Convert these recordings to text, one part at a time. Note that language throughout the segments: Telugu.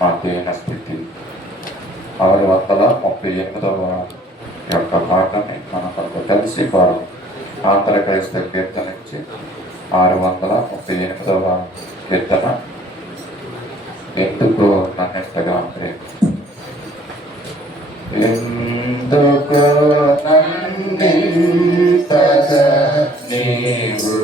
మా దీన స్థితి. 638వ యొక్క పాటని మనం మనకు కలిసి పాడు. ఆంధ్ర క్రైస్తవ కీర్తన నుంచి 638వ కీర్తన. ఎందుకు నన్నెంతగా ఎందుకు నన్నింతగా నీవు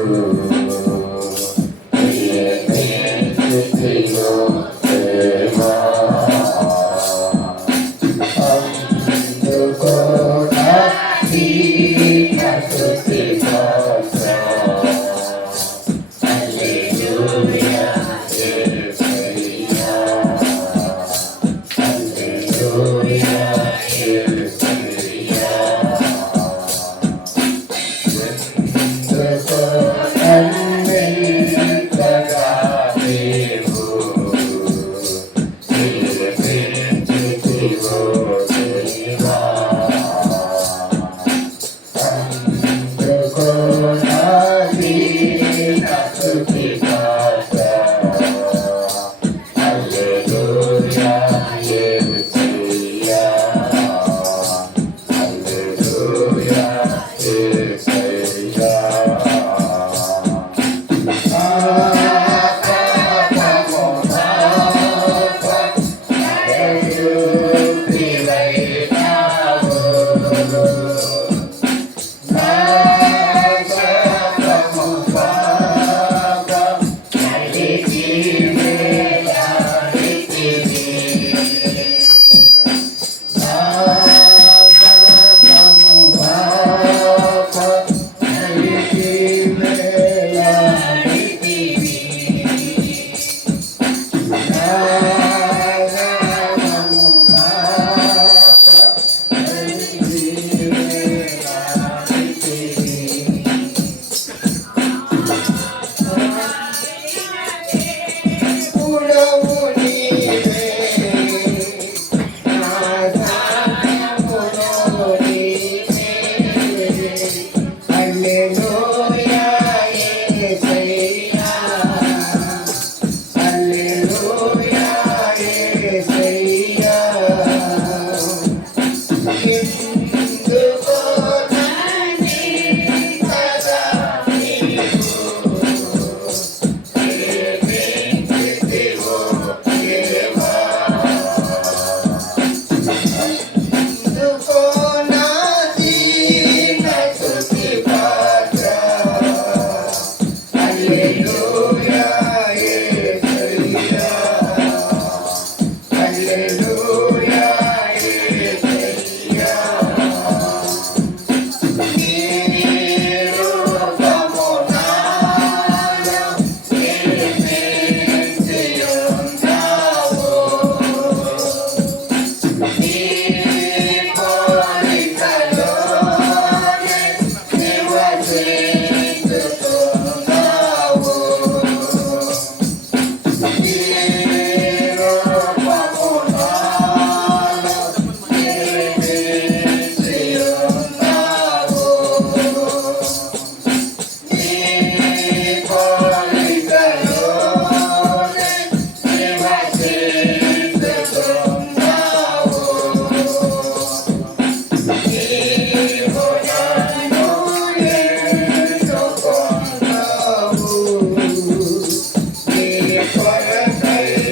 Bye.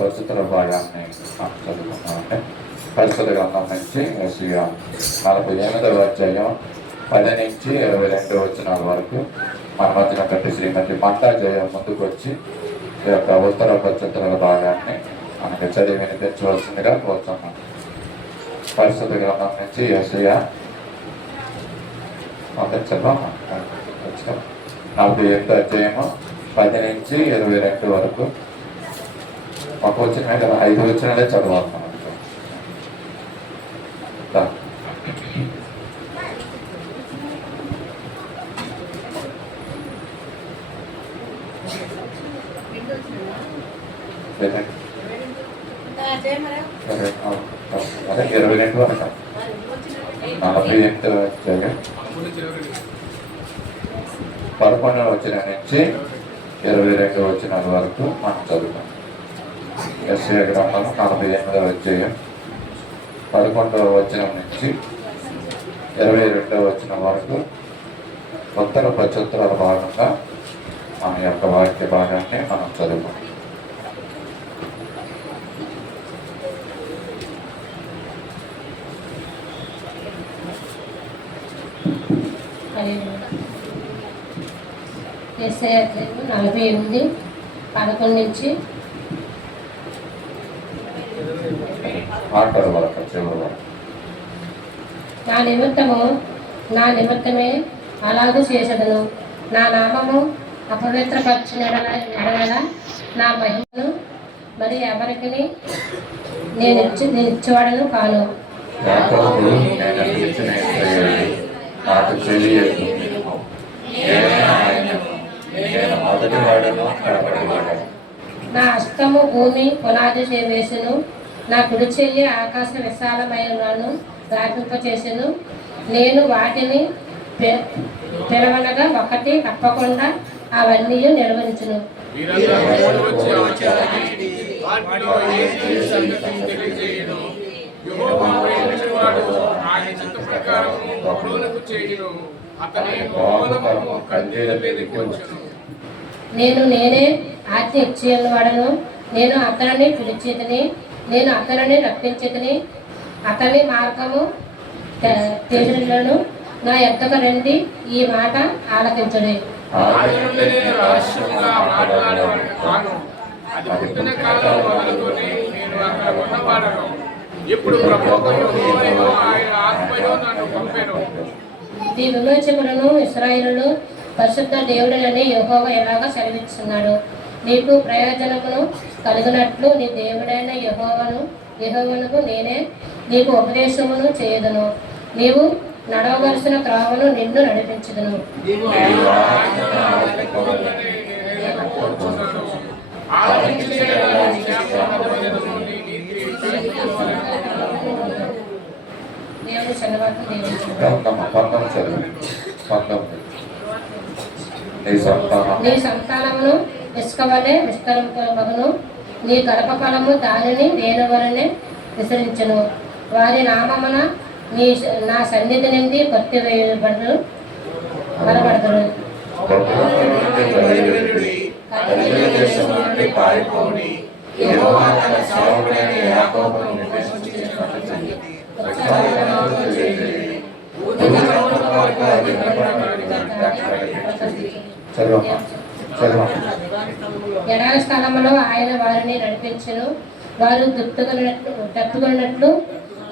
ప్రస్తుత భాగాన్ని మనం చదువుకున్నామంటే పరిశుద్ధ గ్రంథం నుంచి యెషయా 48వ అధ్యాయం 10 నుంచి 22 వచనాల వరకు మన మధ్యన కట్టి శ్రీమతి మంతా జయ ముందుకు వచ్చి ఈ యొక్క ఉత్తర ప్రత్యుత్తరాల భాగాన్ని మనకి చదివి వినిపించవలసిందిగా కోరుతున్నాం. పరిశుద్ధ గ్రంథం నుంచి యెషయా 48వ అధ్యాయము 10 నుంచి 22 వరకు ఒక వచ్చిన మీద 5 వచ్చినదే చదవాలి. అదే 22 వరకు 48 వచ్చాయి. 11 వచ్చిన నుంచి 22 వచ్చిన వరకు మనం చదువుతాం. యెషయా గ్రంథం 48వ అధ్యాయం 11వ వచనం నుంచి 22వ వచనం వరకు ఉత్తర ప్రత్యుత్తరాల భాగంగా మన యొక్క వాక్య భాగాన్ని మనం చదువుతాం. యెషయా 48 11 నుంచి నా నిమిత్తమే అలాగూ చేసదను. నా నామము అపవిత్రపరచిన ఎడల నా మహిమను మరి ఎవరికి నేను ఇచ్చేవాడను కాను. నా హస్తము భూమి పునాది వేసును. నా కుడి చెయ్యి ఆకాశ విశాలమైనను వ్యాపింపచేసెను. నేను వాటిని పిలవనగా ఒకటి తప్పకుండా అవన్నీ నిర్వహించును. నేనే ఆజ్ఞ ఇచ్చేవాడను. నేను అతనిని పిలిచితిని, నేను అతనిని రప్పించితిని. అతని మార్గము తెలియను. నా యొద్దకు రండి, ఈ మాట ఆలకించుడి. ఈ విమోచకులను ఇశ్రాయేలును పరిశుద్ధ దేవుడని యెహోవా ఎలాగ సెలవిస్తున్నాడు. నీకు ప్రయోజనమును కలిగినట్లు నీ దేవుడైన యెహోవాను నేనే నీకు ఉపదేశమును చేయదును. నీవు నడవవలసిన త్రోవను నిన్ను నడిపించుదును. దేవుడు శనివారం నీ సంతానమును ఇసుక వలె విస్తరింపబడును. నీ గర్భఫలము దానిని వేణు వలనే విసరించును. వారి నామమున నా సన్నిధి నుండి కొట్టివేయబడు బలపడతారు. ఎడారి స్థలములో ఆయన వారిని నడిపించును. వారు తప్పుకున్నట్లు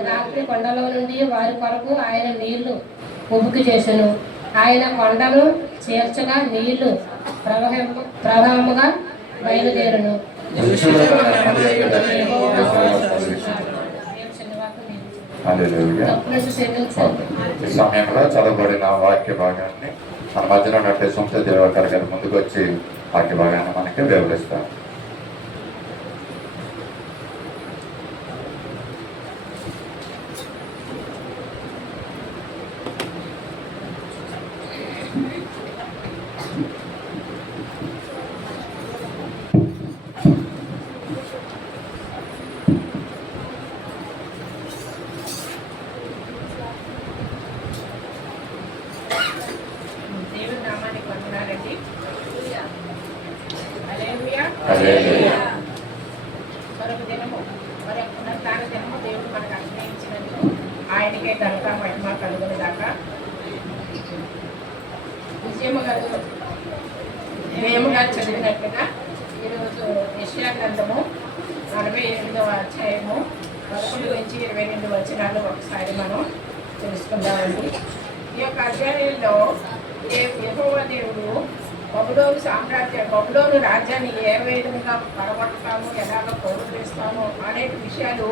రాత్రి కొండలో నుండి వారి కొరకు ఆయన నీళ్లు ఉబుకి చేసెను. ఆయన కొండను చేర్చగా నీళ్లు ప్రవాహముగా బయలుదేరును. ఈ సమయంలో చదవబడిన వాక్య భాగాన్ని మన మధ్యలో నట్టే సొంత దేవకర్ గారి ముందుకు వచ్చి వాక్య భాగాన్ని మనకి వివరిస్తారు. విజయమ్మగారు చదివినట్లుగా ఈరోజు యెషయా గ్రంథము 48వ అధ్యాయము 11 నుంచి 22 వచనాలు ఒకసారి మనం తెలుసుకుందామండి. ఈ యొక్క అధ్యాయంలో యెహోవా దేవుడు బబులోను రాజ్యాన్ని ఏ విధంగా పడగొడతాము, ఎలాగ పౌరుస్తాము అనే విషయాలు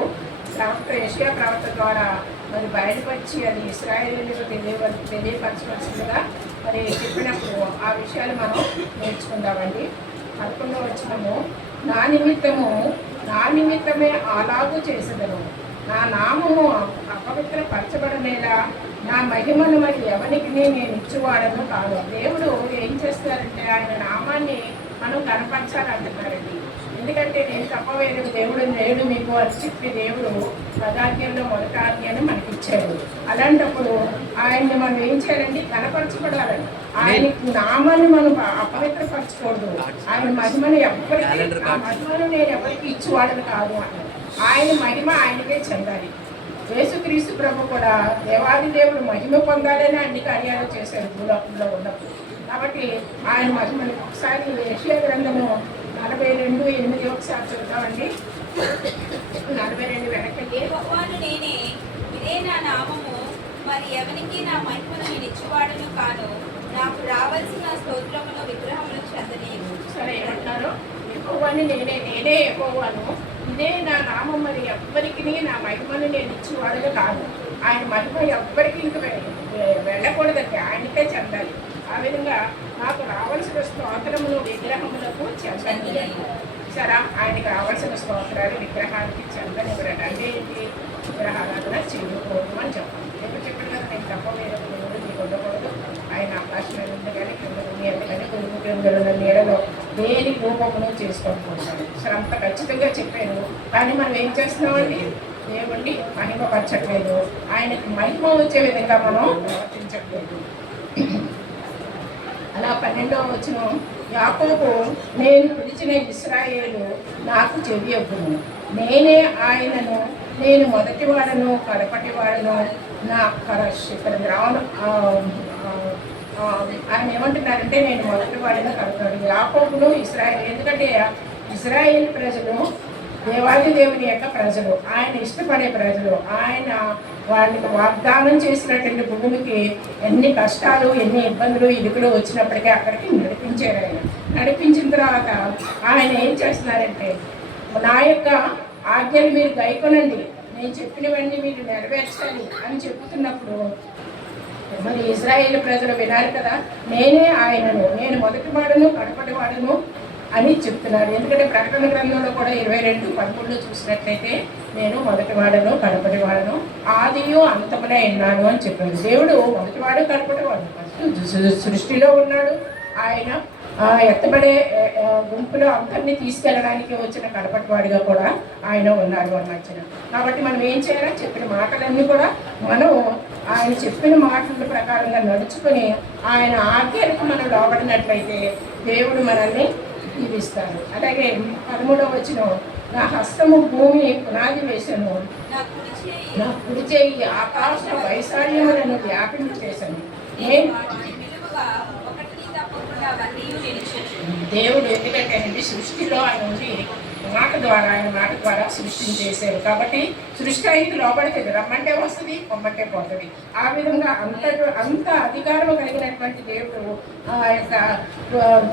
ప్రవక్త యెషయా ప్రవక్త ద్వారా మరి బయటపరిచి అది ఇశ్రాయేలీయులకు తెలియపరచవలసిందిగా మరి చెప్పినప్పుడు ఆ విషయాలు మనం నేర్చుకుందామండి. 11వ వచనము, నా నిమిత్తమే అలాగూ చేసేదను, నా నామము అపవిత్రపరచబడనేలా నా మహిమను మరి ఎవరికి నేను ఇచ్చువాడను కాదు. దేవుడు ఏం చేస్తారంటే ఆయన నామాన్ని మనం కనపరచాలంటున్నారండి. ఎందుకంటే నేను తప్పవేరు దేవుడు లేడు మీకు అని చెప్పి దేవుడు పదాజ్ఞంలో మొదటి ఆజ్ఞను మనకి ఇచ్చాడు. అలాంటప్పుడు ఆయన్ని మనం ఏం చేయాలండి? కనపరచబడాలండి. ఆయన నామాన్ని మనం అపవిత్రపరచకూడదు. ఆయన మహిమను మహిమను నేను ఎవరికి ఇచ్చువాడను కాదు అని. ఆయన మహిమ ఆయనకే చెందాలి. యేసుక్రీస్తు ప్రభు కూడా దేవాది దేవుడు మహిమ పొందాలని అన్ని కార్యాలు చేశాడు భూలోకంలో ఉన్నప్పుడు. కాబట్టి ఆయన మహిమను ఒకసారి యెషయా గ్రంథము 42:8 ఒకసారి చూద్దామండి. 42 వెనక్కి. నేనే, ఇదే నా నామము, మరి ఎవరికి నా మహిమను నేను ఇచ్చువాడను కాను, నాకు రావాల్సిన స్తోత్రమును విగ్రహమును చెందనేను. సరే, ఏమంటున్నారు? యెహోవాని నేనే యెహోవాను, ఇదే నా నామం, మరి ఎవ్వరికి నా మహిమను నేను ఇచ్చేవాడుగా కాదు. ఆయన మహిమ ఎవ్వరికి ఇంక వెళ్ళకూడదండి, ఆయనకే చెందాలి. ఆ విధంగా నాకు రావాల్సిన స్తోత్రములు విగ్రహములకు చెందండి. సరే, ఆయనకి రావాల్సిన స్తోత్రాలు విగ్రహానికి చెందనివ్వరండి. అంటే ఏంటి? విగ్రహారాధన చేయకూడదు అని చెప్పాలి. ఎందుకు చెప్పాను కదా, నేను తప్ప వేరే మీకు ఉండకూడదు. ఆయన ఆకాశం ఉంది కానీ ఎందుకని గురుపు కేంద్రంలో నీడలో దేని రూపమును చేసుకోకపోతాడు. సరే, అంత ఖచ్చితంగా చెప్పాను. కానీ మనం ఏం చేస్తున్నామండి? దేవుణ్ణి మహిమపరచట్లేదు, ఆయనకి మహిమ వచ్చే విధంగా మనం ప్రవర్తించట్లేదు. అలా 12వ వచనం, యాకోబు నేను పిలిచిన ఇశ్రాయేలు నాకు చెవియొగ్గును, నేనే ఆయనను, నేను మొదటివాడను కడపటివాడను, నా ఇక్కడ రావను. ఆయన ఏమంటున్నారంటే నేను మొదటివాడను కడపడు. యాకోబును ఇశ్రాయేలు, ఎందుకంటే ఇశ్రాయేల్ ప్రజలు దేవాది దేవుని యొక్క ప్రజలు, ఆయన ఇష్టపడే ప్రజలు. ఆయన వారికి వాగ్దానం చేసినటువంటి భూమికి ఎన్ని కష్టాలు, ఎన్ని ఇబ్బందులు, ఇరుకులు వచ్చినప్పటికీ అక్కడికి నడిపించారు. ఆయన నడిపించిన తర్వాత ఆయన ఏం చేస్తున్నారంటే, నా యొక్క ఆజ్ఞలు మీరు గైకొనండి, నేను చెప్పినవన్నీ మీరు నెరవేర్చాలి అని చెప్తున్నప్పుడు మరి ఇశ్రాయేలు ప్రజలు వినాలి కదా. నేనే ఆయనను, నేను మొదటి వాడను కడపటి వాడను అని చెప్తున్నాడు. ఎందుకంటే ప్రకటన గ్రంథంలో కూడా 22:13 చూసినట్లయితే నేను మొదటి వాడను కడపటి వాడను, ఆదియు అంతమునే ఉన్నాను అని చెప్పాడు. దేవుడు మొదటివాడు కడపటి వాడు, సృష్టిలో ఉన్నాడు. ఆయన ఎత్తబడే గుంపులో అందరినీ తీసుకెళ్ళడానికి వచ్చిన కడపటివాడిగా కూడా ఆయన ఉన్నాడు అన్నచ్చిన. కాబట్టి మనం ఏం చేయాలి? చెప్పిన మాటలన్నీ కూడా మనం ఆయన చెప్పిన మాటల ప్రకారంగా నడుచుకొని ఆయన ఆజ్ఞలకు మనం లోబడినట్లయితే దేవుడు మనల్ని దీవిస్తాడు. అలాగే 13వ వచనం, నా హస్తము భూమి పునాది వేశాను, నా కుడి చేయి ఆకాశ వైశాల్యములను వ్యాపించేశాను. దేవుడు ఎందుకంటే సృష్టిలో ఆయన ఉండి ఆయన మాట ద్వారా సృష్టిని చేశారు. కాబట్టి సృష్టి ఆయనకి లోపడుతుంది, రమ్మంటే వస్తుంది, పొమ్మంటే పోతుంది. ఆ విధంగా అంత అధికారం కలిగినటువంటి దేవుడు ఆ యొక్క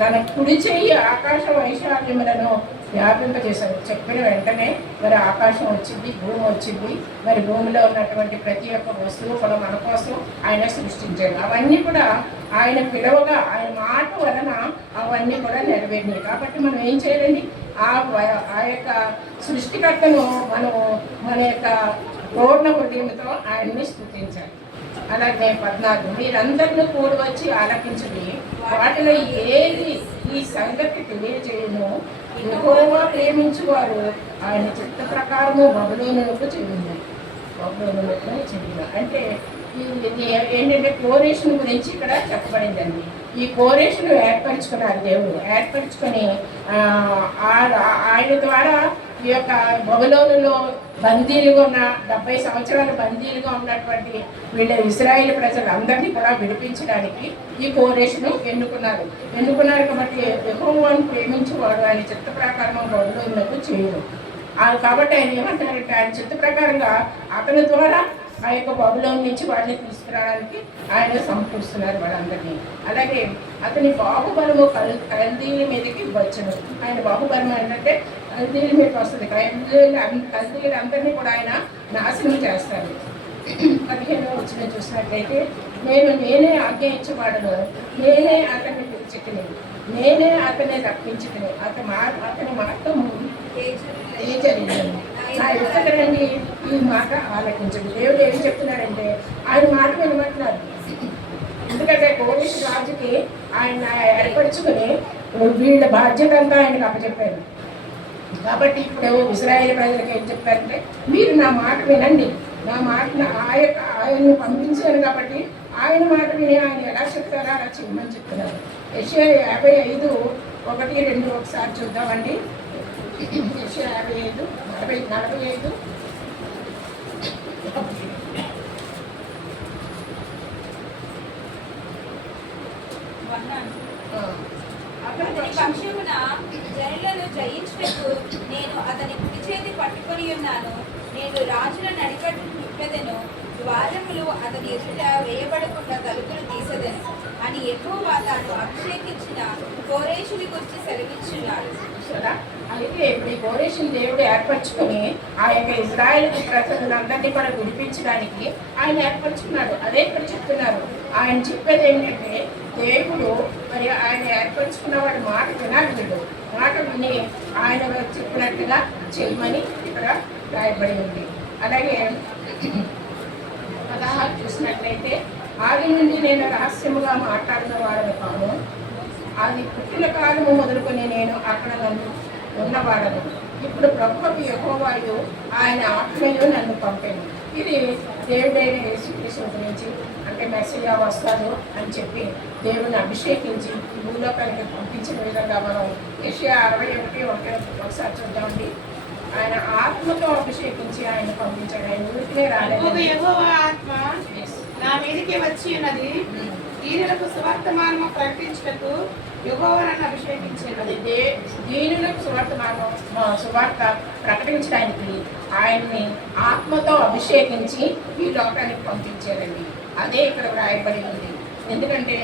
తన కుడి చెయ్యి ఆకాశ వైశాల్యములను వ్యాపింపజేశారు. చెప్పిన వెంటనే మరి ఆకాశం వచ్చింది, భూమి వచ్చింది. మరి భూమిలో ఉన్నటువంటి ప్రతి ఒక్క వస్తువు కూడా మన కోసం ఆయన సృష్టించాడు. అవన్నీ కూడా ఆయన పిలవగా, ఆయన మాట వలన అవన్నీ కూడా నెరవేరినాయి. కాబట్టి మనం ఏం చేయాలండి? ఆ యొక్క సృష్టికర్తను మన యొక్క పూర్ణ హృదయంతో ఆయన్ని స్తుతించాలి. అలాగే 14, మీరందరినీ కూడి వచ్చి ఆలకించుడి, వాటిలో ఏది ఈ సంగతి తెలియజేయను, యెహోవా ప్రేమించువారు ఆయన చిత్త ప్రకారము బబులోనులకు చెందింది. అంటే ఇది ఏంటంటే కోరేషన్ గురించి ఇక్కడ చెప్పబడిందండి. ఈ కోరేషన్ ఏర్పరచుకున్నారు దేవుడు. ఏర్పరచుకొని ఆయన ద్వారా ఈ యొక్క బబులోనులో బందీలుగా ఉన్న 70 సంవత్సరాలు బందీలుగా ఉన్నటువంటి వీళ్ళ ఇశ్రాయేల్ ప్రజలందరినీ కూడా విడిపించడానికి ఈ కోరేషును ఎన్నుకున్నారు కాబట్టి యెహోవాను ప్రేమించేవాడు ఆయన చిత్త ప్రకారం బబులోనులకు చేయడు. కాబట్టి ఆయన ఏమంటారంటే ఆయన చిత్త ప్రకారంగా అతని ద్వారా ఆ యొక్క బబులోను నుంచి వాడిని తీసుకురావడానికి ఆయన సమకూరుస్తున్నారు వాళ్ళందరినీ. అలాగే అతని బాహుబలము కల్దీల మీదకి వచ్చును. ఆయన బాహుబలం ఏంటంటే కల్దీల మీదకి వస్తుంది. కల్దీలు అందరినీ కూడా ఆయన నాశనం చేస్తారు. 15వ వచనం చూసినట్లయితే నేనే ఆజ్ఞ ఇచ్చేవాడును, నేనే అతన్ని పిలిచితిని, నేనే అతన్ని రప్పించుకుని అతని మార్గము జరిగింది. నా ఎక్కడండి ఈ మాట ఆలకించండి. దేవుడు ఏం చెప్తున్నారంటే ఆయన మాట వినమంటున్నారు. ఎందుకంటే కోరేషు రాజుకి ఆయన ఏర్పరచుకుని వీళ్ళ బాధ్యత అంతా ఆయనకు అప్పచెప్పారు. కాబట్టి ఇప్పుడు ఇశ్రాయేలు ప్రజలకు ఏం చెప్పారంటే మీరు నా మాట వినండి, నా మాట ఆయన్ని పంపించారు కాబట్టి ఆయన మాట విని ఆయన ఎలా చెప్తారో అలా చేయమని చెప్తున్నారు. యెషయా 55:1-2 ఒకసారి చూద్దామండి. యెషయా 55:45. అతని పక్షమున జనులను జయించుటకు నేను అతని కుడి చేతి పట్టుకొని ఉన్నాను. నేను రాజుల నడికట్టు త్రిప్పెదను, ద్వారములు అతని ఎదుట వేయబడకుండా తలుపులు తీసెదను అని యెహోవా తాను అభిషేకించిన కోరేషుని గురించి సెలవిచ్చున్నాడు. అయితే ఇప్పుడు ఈ కోరేషుని దేవుడు ఏర్పరచుకొని ఆ యొక్క ఇశ్రాయేలు ప్రజలందరినీ కూడా విడిపించడానికి ఆయన ఏర్పరచుకున్నాడు. అదే ఇక్కడ చెప్తున్నారు. ఆయన చెప్పేది ఏంటంటే దేవుడు మరి ఆయన ఏర్పరచుకున్న వాడి మాట వినాలి. వీడు మాట విని ఆయన చెప్పినట్టుగా చేయమని ఇక్కడ రాయబడి ఉంది. అలాగే 16 చూసినట్లయితే ఆది నుండి నేను రహస్యముగా మాట్లాడిన వాడను కాను, అది పుట్టిన కాలము మొదలుకొని నేను అక్కడ నన్ను ఉన్నవాడను. ఇప్పుడు ప్రభువు యెహోవాయు ఆయన ఆత్మయు నన్ను పంపాను. ఇది దేవుడైన యేసుక్రీస్తు గురించి, అంటే మెస్సియా వస్తాడు అని చెప్పి దేవుని అభిషేకించి భూలోకానికి పంపించిన విధంగా మనం యెషయా 61:1 ఒకసారి చూద్దామండి. ఆయన ఆత్మతో అభిషేకించి ఆయన పంపించాడు. ఆయన ఊరికే రాలేదు. యెహోవా ఆత్మ నా మీదకి వచ్చి ఉన్నది, దీనులకు సువర్తమానము ప్రకటించుటకు యెహోవా నన్ను అభిషేకించినది. దీనులకు సువార్త ప్రకటించడానికి ఆయన్ని ఆత్మతో అభిషేకించి ఈ లోకానికి పంపించారండి. అదే ఇక్కడ వ్రాయబడి ఉంది. ఎందుకంటే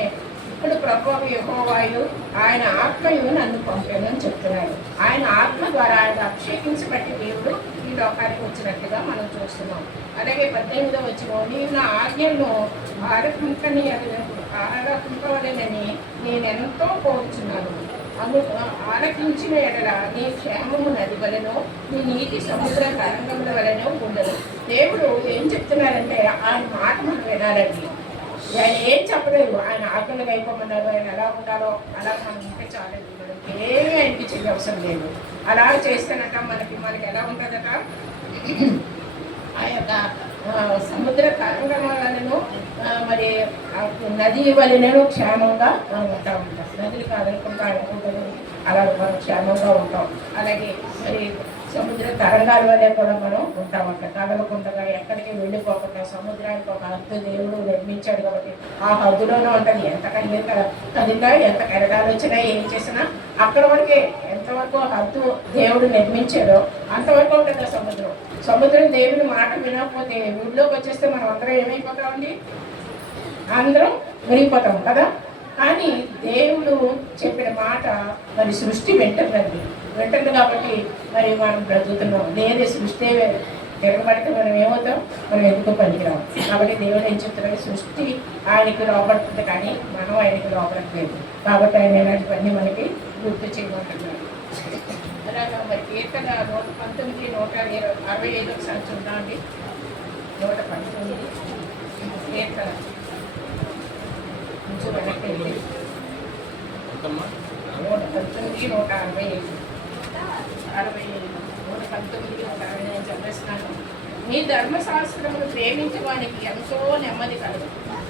ఇప్పుడు ప్రభువు యెహోవాయు ఆయన ఆత్మయు నన్ను పంపాను అని చెప్తున్నాడు. ఆయన ఆత్మ ద్వారా ఆయన అభిషేకించబట్టి దేవుడు ఈ లోకానికి వచ్చినట్టుగా మనం చూస్తున్నాం. అలాగే 18వ వచనం నీవు నా ఆజ్ఞలను ఆలకింపవలెనని నేను ఎంతో కోరుచున్నాను. ఆలకించిన ఎడల నీ క్షేమము నది వలెనో నీ నీతి సముద్ర తరంగముల వలెనో ఉండదు. దేవుడు ఏం చెప్తున్నారంటే ఆయన మాట మనం వినాలండి. ఆయన ఏం చెప్పలేదు. ఆయన ఆజ్ఞలకు అయిపోమన్నారు. ఆయన ఎలా ఉండాలో అలా మనం ఉంటే చాలేదు. మనకి ఏమీ ఆయనకి చేయవసరం లేదు. అలా చేస్తేనట మనకి ఎలా ఉంటుందట, ఆ యొక్క సముద్ర తరంగములను మరి నది వలెనో క్షేమంగా ఉంటాం. నదులు కాదనుకుంటా అనుకుంటుంది అలా మనం క్షేమంగా ఉంటాం. అలాగే మరి సముద్ర తరంగాల వల్లే కూడా మనం ఉంటామంట. కదలకుండా ఎక్కడికి వెళ్ళిపోకుండా సముద్రానికి ఒక హద్దు దేవుడు నిర్మించాడు కాబట్టి ఆ హద్దులోనే ఉంటుంది. ఎంత కదిలినా ఎంత కెరటాలు వచ్చినా ఏం చేసినా అక్కడ వరకే, ఎంతవరకు హద్దు దేవుడు నిర్మించాడో అంతవరకు ఉంటుంది సముద్రం. సముద్రం దేవుని మాట వినకపోతే ఊళ్ళోకి వచ్చేస్తే మనం అందరం ఏమైపోతామండి, అందరం మునిగిపోతాం కదా. కానీ దేవుడు చెప్పిన మాట మరి సృష్టి వింటుందండి. కాబట్టి మరి మనం బ్రతుకుతున్నాం. లేదే సృష్టి తిరగబడితే మనం ఏమవుతాం, మనం ఎందుకు పనికిరాం. కాబట్టి దేవుడు ఏం చెప్తున్నాడు, సృష్టి ఆయనకి లోపడుతుంది కానీ మనం ఆయనకి లోపడట్లేదు. కాబట్టి ఆయన ఇలాంటివన్నీ మనకి గుర్తు చేయమంటున్నాడు. అలాగా మరి కీర్తన 119, 165 ఒకసారి చూద్దామండి. 119 కీర్తన కొంచెం వెనక్కి వెళ్ళి 119, 165, 119 చదివేస్తున్నాను. నీ ధర్మశాస్త్రమును ప్రేమించడానికి ఎంతో నెమ్మది కలదు.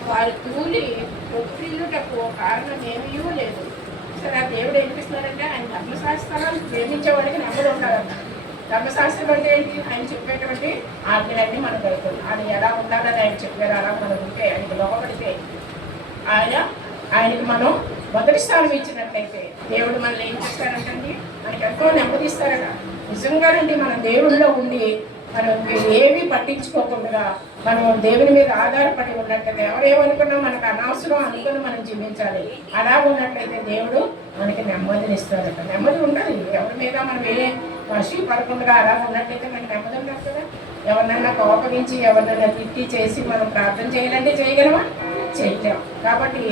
వారి కూలి ఒప్పిల్లుటకు కారణం ఏమీ లేదు. సరే ఆ దేవుడు ఏం చేస్తున్నారంటే ఆయన ధర్మశాస్త్రాలను ప్రేమించే వాడికి నెమ్మది ఉండాలన్న. ధర్మశాస్త్రం అంటే ఏంటి? ఆయన చెప్పేటువంటి ఆజ్ఞలన్నీ మనం కలుగుతుంది. అది ఎలా ఉండాలని ఆయన చెప్పారు, అలా మనం ఉంటే, ఆయనకి లోపడితే, ఆయనకి మనం మొదటి స్థానం ఇచ్చినట్లయితే దేవుడు మనల్ని ఏం చేస్తారంటండి? మనకి ఎంతో నెమ్మదిస్తారట. నిజంగానండి, మన దేవుడిలో ఉండి మనం ఏమీ పట్టించుకోకుండా మనం దేవుని మీద ఆధారపడి ఉన్నట్లయితే, ఎవరేమనుకున్నా మనకు అనవసరం అనుకుని మనం జీవించాలి. అలా ఉన్నట్లయితే దేవుడు మనకి నెమ్మదిని ఇస్తారట. నెమ్మది ఉంటుంది. ఎవరి మీద మనం ఏ వర్షి పడకుండా అలా ఉన్నట్లయితే మనకి నెమ్మది ఉండదు కదా. ఎవరినన్నా కోపగించి ఎవరినైనా తిట్టి చేసి మనం ప్రార్థన చేయాలంటే చేయగలమా? చేయలేం. కాబట్టి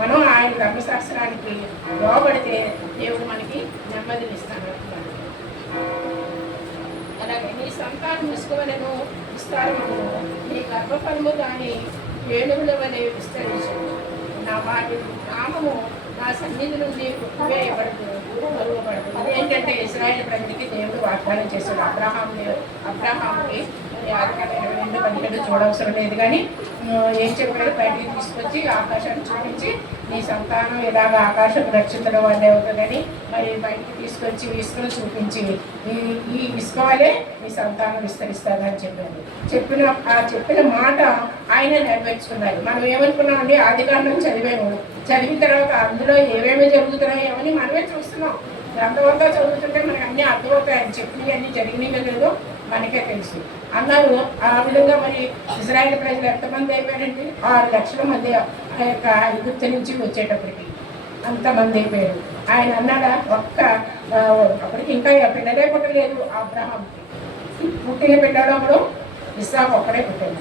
మనం ఆయన ధర్మశాస్త్రానికి లోబడితే దేవుడు మనకి నెమ్మదిని ఇస్తాను. అలాగే నీ సంతానం తీసుకోవాలను విస్తారము, నీ గర్భఫలము కానీ ఏనుగుల వలె విస్తరించు. నా వారి నామము నా సన్నిధి నుండి వేయబడదు, మరువబడదు. అదేంటంటే ఇశ్రాయేలు ప్రజలకి దేవుడు వాగ్దానం చేశాడు. అబ్రహాముకి 22:12 చూడవసరం లేదు, కానీ ఏం చెప్పాడు? బయటికి తీసుకొచ్చి ఆకాశాన్ని చూపించి నీ సంతానం ఇలాగ ఆకాశపు నక్షత్రం వల్లే అవుతుందని మరి బయటికి తీసుకొచ్చి ఇసుకను చూపించి ఈ ఇసుక వల్లే నీ సంతానం విస్తరిస్తానని చెప్పాడు. చెప్పిన మాట ఆయన నెరవేర్చుకున్నారు. మనం ఏమనుకున్నామండి? ఆదికాండం చదివిన తర్వాత అందులో ఏమేమి జరుగుతున్నాయో అని మనమే చూస్తున్నాం. అంతవరకు చదువుతుంటే మనకి అన్నీ అర్థమవుతాయి. ఆయన చెప్పినవి అన్నీ జరిగినవి లేదో మనకే తెలుసు అన్నారు. ఆ విధంగా మరి ఇశ్రాయేలు ప్రజలు ఎంతమంది అయిపోయారండి? 6 లక్షల మంది ఆ యొక్క ఐగుప్తు నుంచి వచ్చేటప్పటికి అంతమంది అయిపోయారు. ఆయన అన్నాడా? అప్పటికి ఇంకా పిల్లలే పుట్టలేదు. అబ్రహాంకి పుట్టిన పిల్లడప్పుడు ఇస్సాకు ఒక్కడే పుట్టాడు.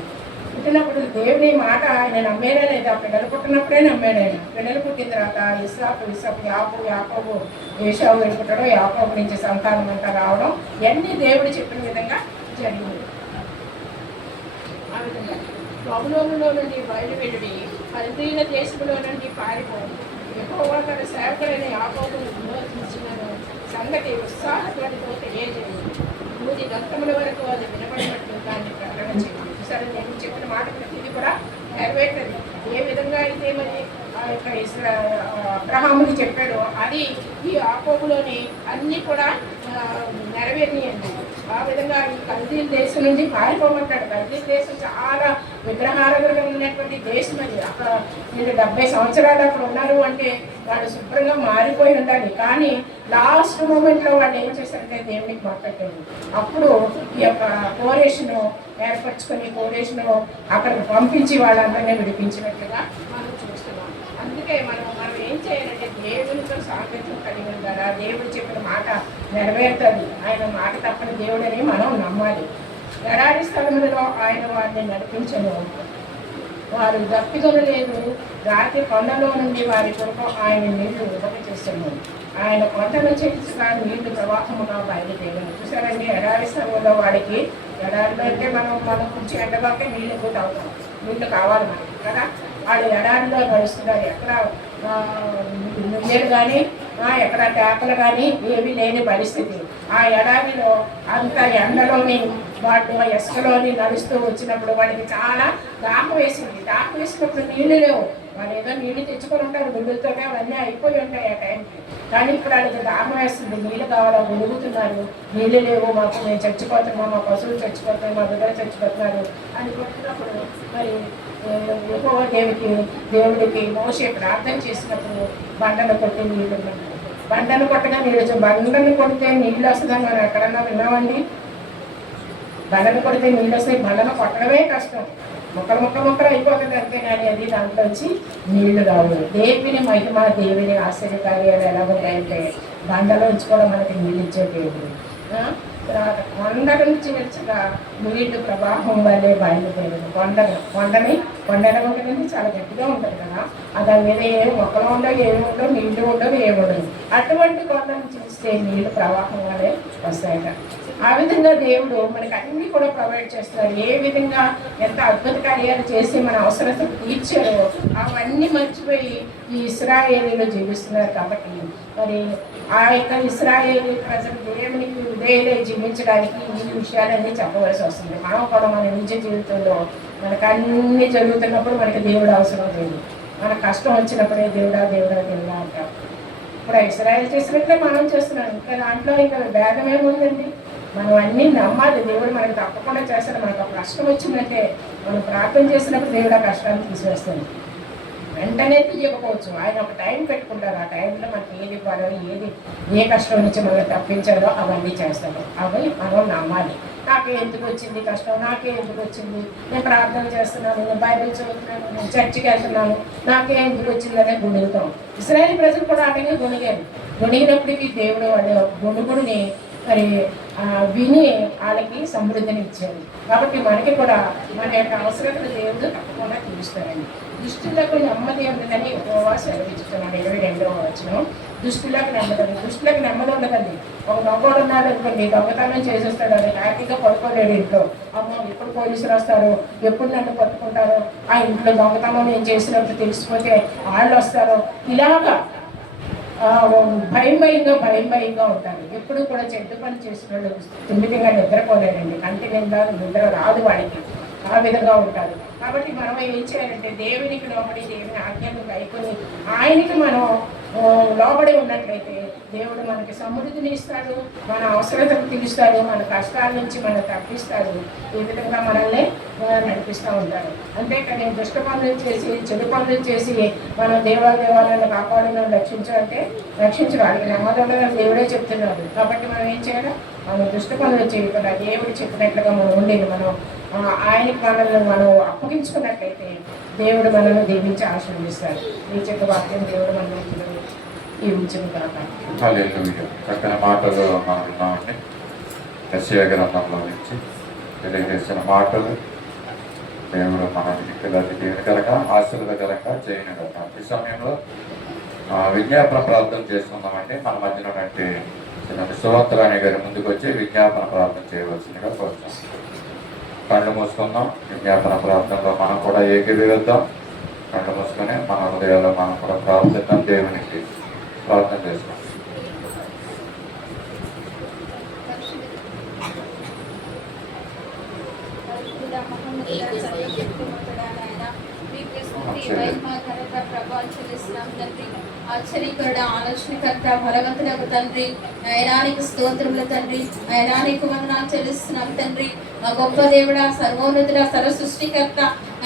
పుట్టినప్పుడు దేవుని మాట ఆయన నమ్మేనే లేదా? పిల్లలు పుట్టినప్పుడే నమ్మాడు ఆయన. పిల్లలు పుట్టిన తర్వాత ఇస్సాకు యాకోబు ఏశావు పుట్టడం, యాకోబు నుంచి సంతానం అంతా రావడం, ఇవన్నీ దేవుడు చెప్పిన విధంగా జరిగింది. ఆ విధంగా బబులోనులో నుండి బయలువెళ్ళి కల్దీయుల దేశంలో నుండి పారిపోయి యెహోవా తన సేవకుడైన యాకోబును విమోచించిన సంగతి ఉత్సాహత్వంతో తెలియజేయండి. మూది దంతముల వరకు అది వినబడినట్లు దాన్ని ప్రకటన చేయండి. సరే, నేను చెప్పిన మాట ప్రతిదీ కూడా నెరవేర్తది. ఏ విధంగా అయితే మరి ఆ యొక్క అబ్రహాముకి చెప్పాడో అది ఈ యాకోబులోని అన్నీ కూడా నెరవేరినాయండి. ఆ విధంగా ఈ కల్దీల దేశం నుంచి పారిపోమంటాడు. కల్దీల దేశం చాలా విగ్రహారాధన ఉన్నటువంటి దేశం అది. అక్కడ వీళ్ళు 70 సంవత్సరాలు అక్కడ ఉన్నారు అంటే వాళ్ళు శుభ్రంగా మారిపోయి ఉండాలి. కానీ లాస్ట్ మూమెంట్లో వాళ్ళు ఏం చేశారంటే దేవునికి మాట్లాడారు. అప్పుడు ఈ యొక్క కోరేషను ఏర్పరచుకొని కోరేషను అక్కడికి పంపించి వాళ్ళందరినీ విడిపించినట్లుగా మనం చూస్తున్నాం. అందుకే మనం ఏం చేయాలంటే దేవునితో సాంగత్యం కలిగి ఉండాలి. దేవుడు చెప్పిన మాట నెరవేరుతుంది. ఆయన మాట తప్పని దేవుడని మనం నమ్మాలి. ఎడారి స్థలములలో ఆయన వారిని నడిపించను. వారు దప్పిదొన లేదు. రాత్రి కొండలో నుండి వారి కొరకు ఆయన నీళ్లు చేస్తున్నాడు. ఆయన కొండను చేసిన నీళ్లు ప్రవాహముగా బయలుదేరారు. చూసారండి, ఎడారి స్థలంలో వాడికి ఎడారిలో అంటే మనం కొంచెం ఎండబాకే నీళ్ళు కూడా అవుతాం. నీళ్ళు కావాలి మనకి కదా. వాళ్ళు ఎడారిలో నడుస్తున్నారు. ఎక్కడ నుయ్యలు కానీ ఎక్కడ ట్యాపలు కానీ ఏమీ లేని పరిస్థితి. ఆ ఎడారిలో అంత ఎండలోని వాటి ఇసుకలోని నడుస్తూ వచ్చినప్పుడు వాడికి చాలా దాహం వేసింది. దాహం వేసినప్పుడు నీళ్లు లేవు. వాళ్ళు ఏదో నీళ్లు తెచ్చుకొని ఉంటారు గుడ్డులతోనే, అవన్నీ అయిపోయి ఉంటాయి ఆ టైంకి. కానీ ఇప్పుడు వాళ్ళకి దాహం వేస్తుంది, నీళ్ళు కావాలా, వెలుగుతున్నారు. నీళ్ళు లేవు, మాకు మేము చచ్చిపోతున్నాం, మా పశువులు చచ్చిపోతున్నాయి, మా బిడ్డలు చచ్చిపోతున్నారు అని కొట్టినప్పుడు మరి యెహోవా దేవుడికి మోషే ప్రార్థన చేసినప్పుడు బండను కొట్టి నీళ్ళు బండను కొట్టగా నీళ్ళు బండను కొడితే నీళ్ళు వస్తుందని మనం ఎక్కడన్నా విన్నామండి? బండను కొడితే నీళ్ళు వస్తాయి. బండను కొట్టడమే కష్టం. మొక్కలు అయిపోతుంది అంతే, కానీ అది దాంట్లోంచి నీళ్లు రావు. దేవుని మహిమ, దేవుని ఆశ్చర్యకార్యాలు ఎలా ఉంటాయంటే బండలోంచి కూడా మనకి నీళ్ళు ఇచ్చే దేవుడు. తర్వాత కొండ నుంచి నిలిచగా నీళ్లు ప్రవాహం వల్లే బయలుదేరింది. కొండల ఉంటుంది, చాలా గట్టిగా ఉంటుంది కదా. దాని మీద ఏమి మొక్కలు ఉండవు, ఏమి ఉండవు, నీళ్లు ఉండవు, ఏముండవు. అటువంటి కొండ నుంచి ఇస్తే నీళ్లు ప్రవాహం వల్లే వస్తాయట. ఆ విధంగా దేవుడు మనకి అన్ని కూడా ప్రొవైడ్ చేస్తున్నారు. ఏ విధంగా ఎంత అద్భుత కార్యాలు చేసి మన అవసరతలు తీర్చారో అవన్నీ మర్చిపోయి ఈ ఇశ్రాయేలీలో జీవిస్తున్నారు. కాబట్టి మరి ఆ యొక్క ఇశ్రాయేలీ ప్రజలు దేవునికి ఉదయలే జీవించడానికి ఈ విషయాలన్నీ చెప్పవలసి వస్తుంది. మనం కూడా మన నిజ జీవితంలో మనకు అన్నీ జరుగుతున్నప్పుడు మనకి దేవుడు అవసరం లేదు. మనకు కష్టం వచ్చినప్పుడే దేవుడా అంటాం. ఇప్పుడు ఇశ్రాయేలు చేసినట్లే మనం చేస్తున్నాం. ఇంకా దాంట్లో ఇంకా భేదం ఏముందండి? మనం అన్నీ నమ్మాలి. దేవుడు మనకి తప్పకుండా చేస్తాడు. మనకు ఒక కష్టం వచ్చిందంటే మనం ప్రార్థన చేసినప్పుడు దేవుడు ఆ కష్టాన్ని తీసివేస్తాడు. వెంటనే తీయకపోవచ్చు, ఆయన ఒక టైం పెట్టుకుంటారు. ఆ టైంలో మనకి ఏది ఇవ్వాలో, ఏ కష్టం నుంచి మనం తప్పించాలో అవన్నీ చేస్తాడు. అవి మనం నమ్మాలి. నాకే ఎందుకు వచ్చింది కష్టం, నాకే ఎందుకు వచ్చింది, నేను ప్రార్థన చేస్తున్నాను, నేను బైబిల్ చదువుతున్నాను, నేను చర్చికి వెళ్తున్నాను, నాకే ఎందుకు వచ్చిందనే గుణుగుతాం. ఇశ్రాయేలు ప్రజలు కూడా అలాగే గుణిగారు. గుణిగినప్పటికీ దేవుడు వాళ్ళ గుణుగుడిని మరి విని వాళ్ళకి సమృద్ధిని ఇచ్చారు. కాబట్టి మనకి కూడా మన యొక్క అవసరతలు దేవుడు తప్పకుండా తీరుస్తారండి. దుష్టులకు నెమ్మది ఉండదని యెహోవా సెలవిస్తున్నాడు. 22వ వచనం. దుష్టులకు నెమ్మది ఉండదండి. ఒక దొంగోడు ఉన్నాడు అనుకోండి, దొంగతనం చేసేస్తాడు, అది హ్యాపీగా పడుకోలేడు ఇంట్లో. అమ్మో ఎప్పుడు పోలీసులు వస్తారో, ఎప్పుడు నన్ను పట్టుకుంటారో, ఆ ఇంట్లో దొంగతనం నేను చేసినప్పుడు తెలిసిపోతే వాళ్ళు వస్తారో, ఇలాగా భయంగా ఉంటారు. ఎప్పుడు కూడా చెడ్డ పని చేసిన వాళ్ళు తిమ్మిదిగా నిద్రపోలేరండి. కంటి నిండా నిద్ర రాదు వాడికి. ఆ విధంగా ఉంటారు. కాబట్టి మనం ఏం చేయాలంటే దేవునికి లోబడి దేవుని ఆజ్ఞను కైకొని ఆయనకి మనం లోబడి ఉన్నట్లయితే దేవుడు మనకి సమృద్ధిని ఇస్తాడు, మన అవసరతను తీరుస్తాడు, మన కష్టాల నుంచి మనం తప్పిస్తాడు. ఈ విధంగా మనల్ని నడిపిస్తూ ఉంటారు. అంతేకాని దుష్ట పనులు చేసి చెడు పనులు చేసి మనం దేవాలయాలను కాపాడిన రక్షించాలంటే రక్షించడం వాళ్ళకి నమ్మదం దేవుడే చెప్తున్నాడు. కాబట్టి మనం ఏం చేయాలి? మనం దుష్ట పనులు చేయకుండా దేవుడు చెప్పినట్లుగా మనం ఉండేది మనం ఆయనకి మనల్ని మనం అప్పగించుకున్నట్లయితే దేవుడు మనల్ని దీవించి ఆశీర్వదిస్తాడు. ఈ చెట్టు వాక్యం దేవుడు మనల్ని దీవించును కాక. చక్కని మాటలు మనం విన్నామండి. యెషయా గ్రంథంలో నుంచి తెలియజేసిన మాటలు దేవుడు మనకి పిల్లలకి దీవెనకరంగా ఆశీర్వాదకరంగా చేయను కదా. ఈ సమయంలో విజ్ఞాపన ప్రార్థన చేసుకుందామండి. మన మధ్యన ఉన్నట్టు సువంతరాణి గారి ముందుకు వచ్చి విజ్ఞాపన ప్రార్థన చేయవలసిందిగా కోరుతాం. కళ్ళు మూసుకుందాం. విజ్ఞాపన ప్రార్థనలో మనం కూడా ఏకీభవిద్దాం. కళ్ళు మూసుకొని మన హృదయాల్లో మనం కూడా ప్రార్థిద్దాం. దేవునికి ప్రార్థన చేస్తాం. ఆశ్చర్యకరుడ, ఆలోచనకర్త, బలవంతులకు తండ్రి, నయనానికి స్తోత్రములు తండ్రి, నయనానికి వందనాలు చెల్లిస్తున్నాం తండ్రి. మా గొప్ప దేవుడా, సర్వోన్నతుడ, సర్వ సృష్టికర్త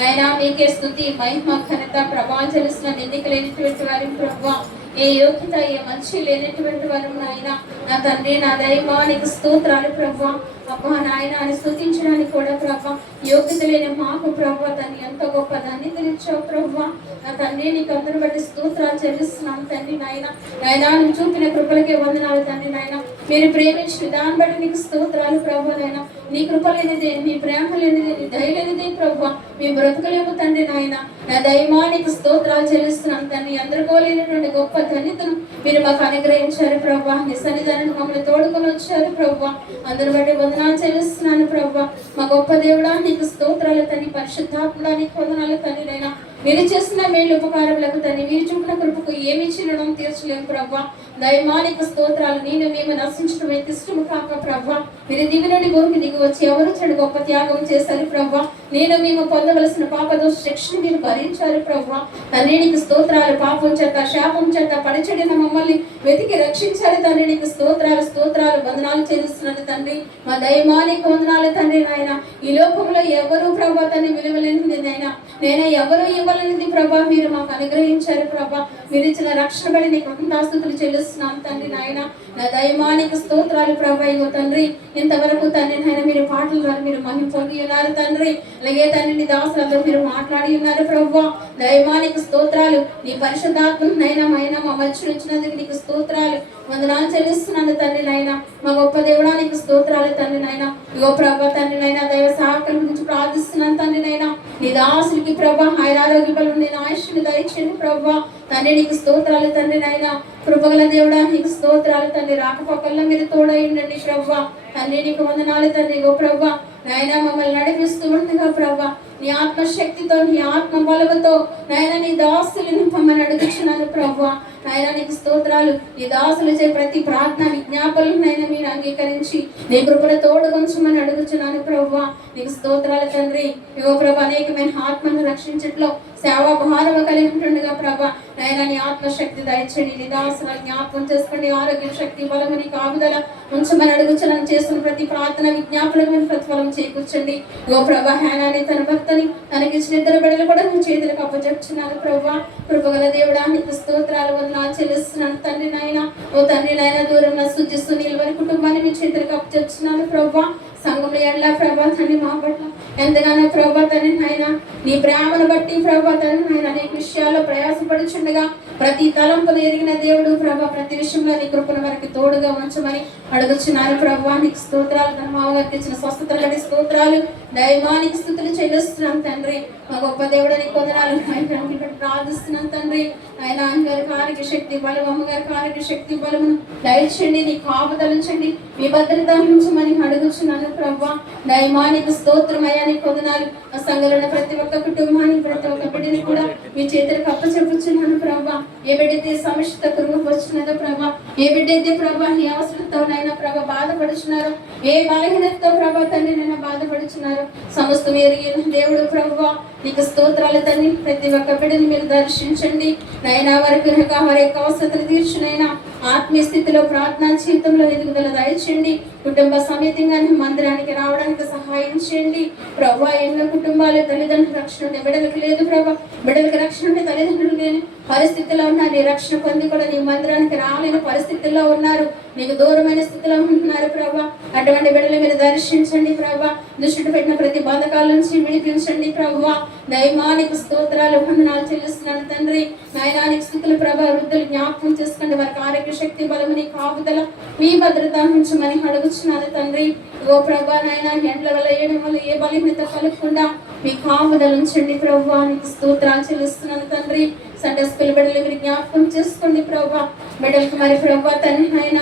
అయినా మీకే స్తుతి, మహిమ, ఘనత, ప్రభావం చెల్లిస్తున్నాం. ఎన్నిక లేనటువంటి వారి ప్రభావ, ఏ యోగ్యత, ఏ మంచి లేనటువంటి వారు నాయన. నా తండ్రి, నా దైవా నీకు స్తోత్రాలు ప్రభా. అబ్బా నాయన అని స్తుతించడానికి కూడా ప్రభా యోగ్యత లేని మాకు ప్రభా తను ఎంతో గొప్ప ధన్యతనిచ్చావు ప్రభా. నా తండ్రి నీకు అందరూ బట్టి స్తోత్రాలు చెల్లిస్తున్నాం తండ్రి నాయన. నాయన నువ్వు చూపిన కృపలకే వందనాలు తండ్రి నాయన. మీరు ప్రేమించిన విధానం బట్టి నీకు స్తోత్రాలు ప్రభా నాయన. నీ కృప లేనిదే, నీ ప్రేమ లేనిదే, నీ దయ లేనిదే ప్రభా మేము బ్రతకలేము తండ్రి నాయన. నా దైవా నీకు స్తోత్రాలు చెల్లిస్తున్నాం తండ్రి. అందరికోలేనటువంటి గొప్ప ధన్యతను మీరు మాకు అనుగ్రహించారు ప్రభా. నీ సన్నిధానాన్ని మమ్మల్ని తోడుకొని వచ్చారు ప్రభా. అందరి బట్టి వందనాలు చెల్లిస్తున్నాను ప్రభా. మా గొప్ప దేవుడా నీకు స్తోత్రాలు తండ్రి. పరిశుద్ధాత్ముడా నీకు వందనాలు తండ్రి నాయన. మీరు చేసిన మేలు ఉపకారములకు తండ్రి, మీరు చూపిన కృపకు ఏమి చిన్నడం తీర్చలేము ప్రభా. దైవానికి స్తోత్రాలు. నేను మేము నశించడం ఎంత ఇష్టము కాక ప్రభా, మీరు దివి నుండి భూమికి దిగి వచ్చి ఎవరు చెడు గొప్ప త్యాగం చేశారు ప్రభా. నేను మేము పొందవలసిన పాపదోష శిక్షను మీరు భరించారు ప్రభా. తండ్రి నీకు స్తోత్రాలు. పాపం చేత, శాపం చేత పడిచెడిన మమ్మల్ని వెతికి రక్షించారు తండ్రి. నీకు స్తోత్రాలు, స్తోత్రాలు, వందనాలు చెల్లిస్తున్నాను తండ్రి. మా దైవానికి వందనాలు తండ్రి నాయన. ఈ లోకంలో ఎవరు ప్రభా తండ్రి విలువలేనిది నాయన, నేను ఎవరు ఇవ్వలేనిది ప్రభా మీరు మాకు అనుగ్రహించారు ప్రభా. మీరు ఇచ్చిన రక్షణ బడి నీకు కృతజ్ఞతాస్తుతులు చెల్లిస్తున్నాను తండ్రి నాయన. నా దైవానికి స్తోత్రాలు ప్రభా. ఇగో తండ్రి ఇంతవరకు తండ్రి నాయన మీరు పాటల ద్వారా మీరు మహిమ పొంది ఉన్నారు తండ్రి. అలాగే తండ్రి నీ దాసులతో మీరు మాట్లాడి ఉన్నారు ప్రభా. దైవానికి స్తోత్రాలు. నీ పరిశుద్ధాత్మ నైనా మా మధ్య వచ్చినందుకు నీకు స్తోత్రాలు, వందనాలు చెల్లిస్తున్నాను తండ్రి నాయన. మా గొప్ప దేవుడా నీకు స్తోత్రాలు తండ్రి నాయన. ఇగో ప్రభా తండ్రి నాయన దైవ సహాయకుల గురించి ప్రార్థిస్తున్నాను తండ్రి నాయన. నీ దాసులకి ప్రభా ఆరోగ్య బలం నేను ఆయుష్ని దయచేయండి ప్రభా. తండ్రి నీకు స్తోత్రాలు తండ్రి నాయన. కృపగల దేవుడా నీకు స్తోత్రాలు తండ్రి. రాకపోకల్లో మీరు తోడైండండి ప్రభా. తండ్రి నీకు వందనాలు తండ్రి. ఓ ప్రభా నాయన మమ్మల్ని నడిపిస్తూ ఉండగా ప్రభా నీ ఆత్మశక్తితో, నీ ఆత్మ బలముతో నాయన నీ దాసులు నింపమని అడుగుచున్నాను ప్రభా. నాయన నీకు స్తోత్రాలు. నీ దాసులు చే ప్రతి ప్రార్థన విజ్ఞాపనలు నాయన మీరు అంగీకరించి నీ కృపను తోడుకొంచమని అడుగుచున్నాను ప్రభా. నీకు స్తోత్రాలు తండ్రి. ఇగో ప్రభా అనేకమైన ఆత్మను రక్షించట్లో సేవా భారము కలిగి ఉంటుండగా ప్రభా నాయన నీ ఆత్మశక్తి దయచేయండి, నీ దాసుల జ్ఞాపకం చేసుకోండి, ఆరోగ్య శక్తి బలము నీ కాపుదల ఉంచమని అడుగుచలను చేస్తున్న ప్రతి ప్రార్థన విజ్ఞాపనకు మీరు ప్రతిఫలం చేకూర్చండి. ఓ ప్రభా హేనాని తన భక్తని తనకిచ్చిన ఇద్దరు బిడ్డలు కూడా మీ చేతులకు అప్పచెప్తున్నాను ప్రభా. కృపగల దేవుడా నీకు స్తోత్రాలు వందనాలు చెల్లిస్తున్నాను తండ్రి నాయన. ఓ తండ్రి నాయన దూరంగా సుజి సునీల్ వారి కుటుంబాన్ని మీ చేతులకు అప్పచెప్తున్నాను ప్రభా. సంఘంలో ఎలా ప్రభా తండ్రి మా పట్ల ఎంతగానో ప్రభా తండ్రి నాయన నీ ప్రేమను బట్టి ప్రభా తండ్రి నాయన అనేక విషయాల్లో ప్రయాసపడుచుండగా ప్రతి తలంపును ఎరిగిన దేవుడు ప్రభా ప్రతి విషయంలో నీ కృపను వారికి తోడుగా ఉంచమని అడుగుచున్నారు ప్రభా. నీకు స్తోత్రాలు, తన మామగారికి ఇచ్చిన స్వస్థతలు బట్టి స్తోత్రాలు, దైవానికి స్థుతులు చెల్లిస్తున్నాను తండ్రి. మా గొప్ప దేవుడు నీకు వందనాలు ప్రార్థిస్తున్నాను తండ్రి. ఆయన అమ్మగారికి ఆరోగ్య శక్తి బలం, అమ్మగారికి ఆరోగ్య శక్తి బలమును దయచేయండి, నీ కాపుదలించండి, మీ భద్రత ఉంచమని అడుగుచున్నాను ప్రభా. దైవానికి స్తోత్రమయ్యా నీకు వందనాలు. ఆ సంఘంలో ఉన్న ప్రతి ఒక్క కుటుంబాన్ని ప్రతి ఒక్క బిడ్డని కూడా మీ చేతులకు అప్పచెప్పుచున్నాను ప్రభా. ఏ బిడ్డైతే సమస్యతో కురుగు వచ్చినదో ప్రభా, ఏ బిడ్డైతే ప్రభా ఈ అవసరంతో నైనా ప్రభా బాధపడుచున్నారో, ఏ బలహీనతతో ప్రభా తండ్రి నైనా బాధపడుచున్నారో సమస్తం ఎరిగిన దేవుడు ప్రభా నీకు స్తోత్రాలు తండ్రి. ప్రతి ఒక్క బిడ్డని మీరు దర్శించండి నైనా, వారికి వారి యొక్క అవసరతలు తీర్చునైనా ఆత్మీయ స్థితిలో ప్రార్థనా జీవితంలో ఎదుగుదల దయచేయండి. కుటుంబ సమేతంగా మందిరానికి రావడానికి సహాయం చేయండి ప్రభా. ఎన్నో కుటుంబాలు తల్లిదండ్రుల రక్షణ ఉంటే బిడ్డలకు లేదు ప్రభా, బిడ్డలకు రక్షణ ఉంటే తల్లిదండ్రులు లేని పరిస్థితిలో ఉన్నారు. నీ రక్షణ పొంది కూడా నీ మందిరానికి రాలేని పరిస్థితుల్లో ఉన్నారు, నీకు దూరమైన స్థితిలో ఉంటున్నారు ప్రభా. అటువంటి బిడ్డలు మీరు దర్శించండి ప్రభా. దుష్టుడు పెట్టిన ప్రతి బంధకాల నుంచి విడిపించండి ప్రభా. దైవానికి స్తోత్రాలు వందనాలు చెల్లిస్తున్నాను తండ్రి. నాయనానికి స్థుతులు ప్రభా. వృద్ధులు జ్ఞాపకం చేసుకోండి, వారికి ఆరోగ్య శక్తి బలముని కాపుదల మీ భద్రత ఉంచమని అడుగుచున్నాను తండ్రి. ఓ ప్రభా నాయన ఎండ్ల వల్ల ఏడు వల్ల ఏ బలహీనత కలగకుండా మీ కాపుదల ఉంచండి ప్రభా. నీకు స్తోత్రాలు చెల్లిస్తున్నాను తండ్రి. సండే స్కూల్ బిడ్డలు మీరు జ్ఞాపకం చేసుకోండి ప్రభా. బిడ్డలకు మరి ప్రభా తండ్రి నాయన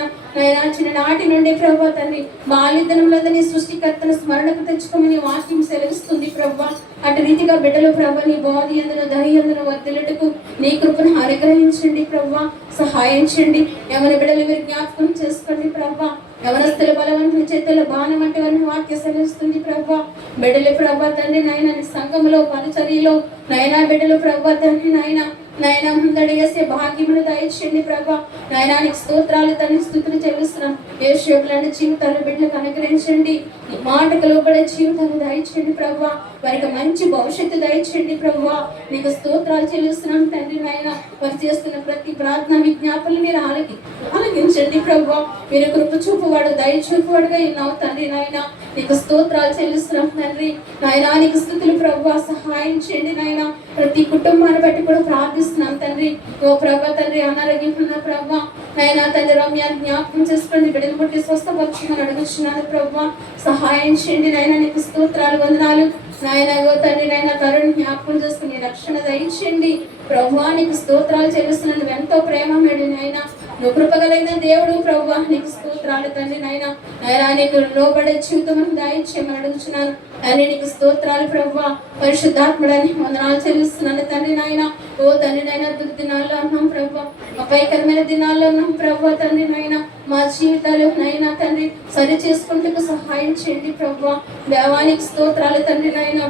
చిన్ననాటి నుండి ప్రభా తండ్రి బాల్యతనంలో నీ సృష్టికర్తను స్మరణకు తెచ్చుకోమని వాక్యం సెలవిస్తుంది ప్రభా. అటు రీతిగా బిడ్డలు ప్రభా నీ బోధి ఎందును దహి ఎందును వర్దిలుటకు నీ కృపను అనుగ్రహించండి ప్రభా, సహాయం చేయండి. ఎవరి బిడ్డలు మీరు జ్ఞాపకం చేసుకోండి ప్రభా. యవనస్తుల బలవంతుల చేతుల్లో బాణం అంటే వారిని వాక్య సెలవిస్తుంది ప్రభా. బిడ్డలు ప్రభా తండ్రి నాయన సంఘంలో పరిచర్యలో నైనా బిడ్డలు ప్రభా తండ్రి నాయన ముందడిగేసే భాగ్యమును దయచేయండి ప్రభా. నాయనానికి స్తోత్రాలు తండ్రి స్థుతులు చెల్లిస్తున్నాం. యేషులాంటి జీవితాలు బిడ్డలకు అనుగ్రహించండి, మాటకు లోబడే జీవితాలు దయచేయండి ప్రభా. వారికి మంచి భవిష్యత్తు దయచేయండి ప్రభా. నీకు స్తోత్రాలు చెల్లిస్తున్నాం తండ్రి నాయన. వారు చేస్తున్న ప్రతి ప్రార్థన విజ్ఞాపనలు మీరు ఆలకించండి ప్రభా. మీరు కృప చూపువాడు దయ చూపువాడుగా ఉన్నావు తండ్రి నాయన. నీకు స్తోత్రాలు చెల్లిస్తున్నాం తండ్రి. నాయనానికి స్థుతులు ప్రభా, సహాయం చేయండి నాయన. ప్రతి కుటుంబాన్ని బట్టి కూడా ప్రార్థిస్తున్నాం తండ్రి. ఓ ప్రభా తండ్రి అనారోగ్యం ఉన్న ప్రభా నాయన తండ్రి రమ్యాన్ని జ్ఞాపకం చేసుకోండి, బిడ్డలు పుట్టి స్వస్థపరచుమని అడుగుతున్నాను ప్రభా. సహాయం చేయండి నాయన. నీకు స్తోత్రాలు వందనాలు నాయన. ఓ తండ్రి నాయన తరుణ్ జ్ఞాపకం చేసుకుని రక్షణ దయచేయండి ప్రభా. నీకు స్తోత్రాలు చెల్లిస్తున్నాను. ఎంతో ప్రేమ మేడు నాయన. నువ్వు కృపగలైన దేవుడు ప్రభా. నీకు స్తోత్రాలు తండ్రి నాయన. నాయన నీకు లోబడే జీవితం దయచేయమని అడుగుతున్నాను తండ్రి. నీకు స్తోత్రాలు ప్రభా. పరిశుద్ధాత్ముడని వందనాలు చెల్లిస్తున్నాను తండ్రి నాయన. ఓ తండ్రి నాయన దుర్దినాల్లో అన్నాం ప్రభా, అపాయకరమైన దినాల్లో ఉన్నాం ప్రభా తండ్రి నాయన. మా జీవితాలు నైనా తండ్రి సరి చేసుకుంటూ సహాయం చేయండి ప్రభా. దేవానికి స్తోత్రాలు తండ్రి నాయన.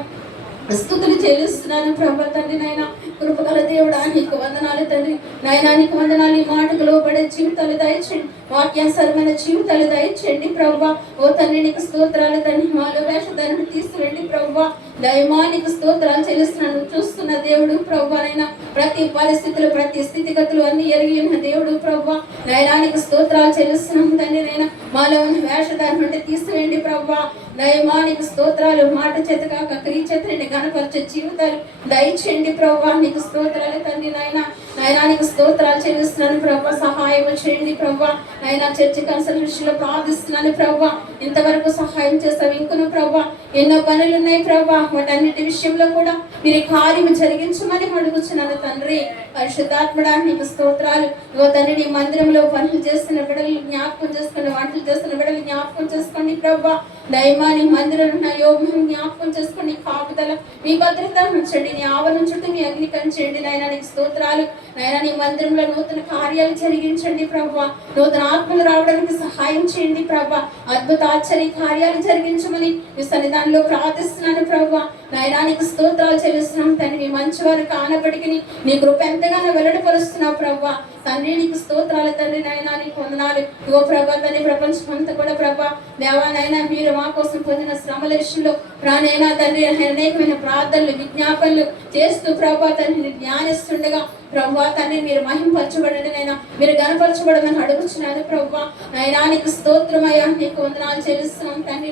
స్తుతులు చెల్లిస్తున్నాను ప్రభా తండ్రి నాయన. కృపగల దేవుడా నీకు వందనాలు తండ్రి నాయనా. నీకు వందనాలు. ఈ మాటకు లోబడే జీవితాలు దయచేయండి, వాక్యానుసారమైన జీవితాలు దయచేయండి ప్రభా. ఓ తండ్రి నీకు స్తోత్రాలు తండ్రి. మాలో వేషధాన్ని తీసుకురండి ప్రభా. దైవానికి స్తోత్రాలు చెల్లిస్తున్నాను. చూస్తున్న దేవుడు ప్రభా నైనా. ప్రతి పరిస్థితులు ప్రతి స్థితిగతులు అన్ని ఎరిగి ఉన్న దేవుడు ప్రభా. నయనానికి స్తోత్రాలు చెల్లిస్తున్నాం తండ్రి నైనా. మాలో ఉన్న వేషధాన్ని నుండి తీసివేయండి ప్రభా. దైవానికి స్తోత్రాలు. మాట చేత కాక క్రియ చేత గణపరిచే జీవితాలు దయచేయండి ప్రభా. నీకు స్తోత్రాలు తండ్రి నాయన. నయనానికి స్తోత్రాలు చెల్లిస్తున్నాను ప్రభా. సహాయం చేయండి ప్రభా. నైనా చర్చి కన్సల్టేషన్లో ప్రార్థిస్తున్నాను ప్రభా. ఇంతవరకు సహాయం చేస్తావు ఇంకొను ప్రభా. ఎన్నో పనులు ఉన్నాయి ప్రభా. వాటన్నిటి విషయంలో కూడా మీరు కార్యము జరిగించమని అడుగుతున్నాను తండ్రి. పరిశుద్ధాత్మడా నీకు స్తోత్రాలు. ఓ తండ్రి నీ మందిరంలో పనులు చేస్తున్న బిడ్డలు జ్ఞాపకం చేసుకుని, వంటలు చేస్తున్న బిడ్డలు జ్ఞాపకం చేసుకోండి ప్రభా. దైవాన్ని మందిరంలో ఉన్న యోగం జ్ఞాపకం చేసుకోండి. కాపుదల మీ భద్రత ఉంచండి. నీ ఆవరణ చుట్టూ మీ అగ్ని కంచండి నాయన. నీకు స్తోత్రాలు నాయన. నీ మందిరంలో నూతన కార్యాలు జరిగించండి ప్రభా. నూతన ఆత్మలు రావడానికి సహాయం చేయండి ప్రభా. అద్భుత ఆశ్చర్య కార్యాలు జరిగించమని మీ సన్నిధానంలో ప్రార్థిస్తున్నాను ప్రభా. ప్రభు. నాయనానికి స్తోత్రాలు చెల్లిస్తున్నాం తండ్రి. మీ మంచివారు కానప్పటికీ నీ కృప ఎంతగానో వెల్లడిపరుస్తున్నావు ప్రభు. తండ్రి నీకు స్తోత్రాలు తండ్రి. నాయనా నీకు వందనాలు. ఇగో ప్రభా తండ్రి, ప్రపంచం అంతా కూడా ప్రభా దేవానైనా మీరు మా కోసం పొందిన శ్రమల విషయంలో ప్రాణైనా తండ్రి అనేకమైన ప్రార్థనలు విజ్ఞాపనలు చేస్తూ ప్రభా తండ్రిని ధ్యానిస్తుండగా ప్రభా తండ్రి మీరు మహింపరచబడండి నైనా, మీరు గణపరచబడమని అడుగుచున్నాను ప్రభా. నయనానికి స్తోత్రమయ్యా, నీకు వందనాలు చెల్లిస్తున్నాం తండ్రి.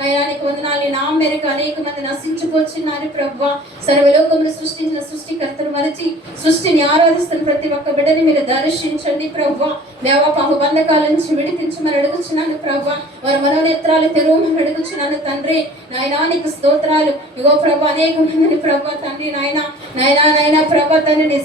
నయనానికి వందనాలు. నా మేరకు అనేక మంది నశించుకొచ్చినారు ప్రభా. సర్వలోకములు సృష్టించిన సృష్టికర్తను మరచి సృష్టిని ఆరాధిస్తున్న ప్రతి ఒక్క బిడ్డని మీరు దర్శించండి ప్రభా. దేవ పాప బంధకాల నుంచి విడిపించమని అడుగుచున్నాను ప్రభా. వారి మనోనేత్రాలు తెరవమని అడుగుచున్నాను తండ్రి. నయనానికి స్తోత్రాలు. ఇగో ప్రభా అనేక మందిని ప్రభా తండ్రి నైనా ప్రభా తండ్రిని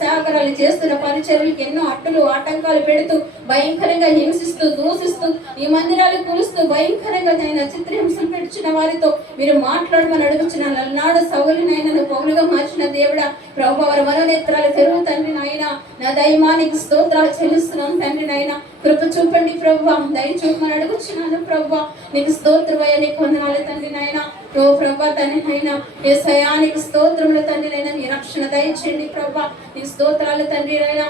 సేవకురాలు చేస్తున్న పరిచర్యలకు ఎన్నో అడ్డులు ఆటంకాలు పెడుతూ భయంకరంగా హింసిస్తూ దూషిస్తూ ఈ మందిరాలు కూలుస్తూ భయంకరంగా నేను చిత్రహింసలు పెడుచున్న వారితో మీరు మాట్లాడమని అడుగుచున్నాను. అలనాడు సౌలునైనా పౌలుగా మార్చిన దేవుడా ప్రభు, వారి మనోనేత్రాలు తెరువు తండ్రి నాయన. నా దైవానికి స్తోత్రాలు చెల్లిస్తున్నాను తండ్రి నాయన. కృప చూపండి ప్రభు, దయ చూపమని అడుగుచున్నాను ప్రభు. నీకు స్తోత్రమయ్యా, నీకు వందనాలు తండ్రి నాయన. ఓ ప్రభా తండ్రి నాయన యేసయ్యానికి స్తోత్రములు తండ్రి నాయన. మీ రక్షణ దయచేయండి ప్రభా. నీ స్తోత్రాలు తండ్రి నాయన.